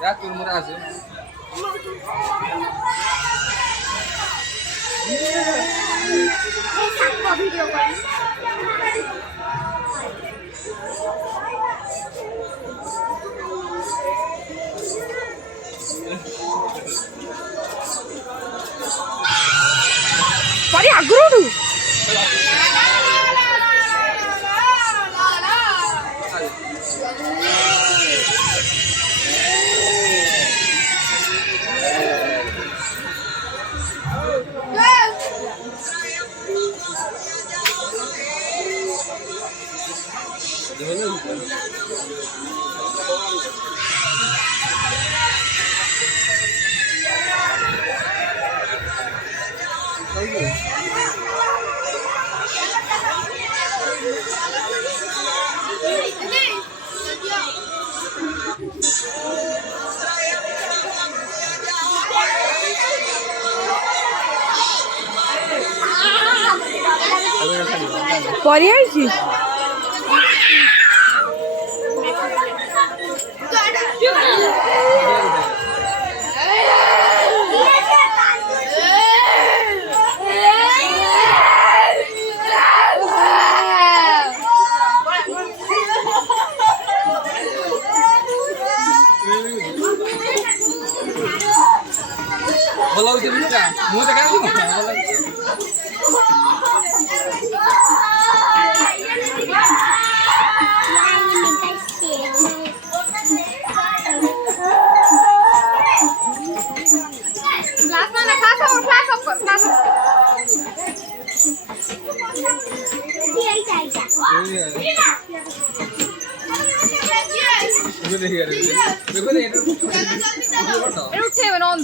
Ya turun aja. Video করি পরে আগ্রহ পরে আইছি Kalau udah bisa, mau tekan mau? Kelas mana? Kelas apa? Kelas apa? Kelas apa? Iya. Ini udah ya. Ini udah ya. Ini udah ya, non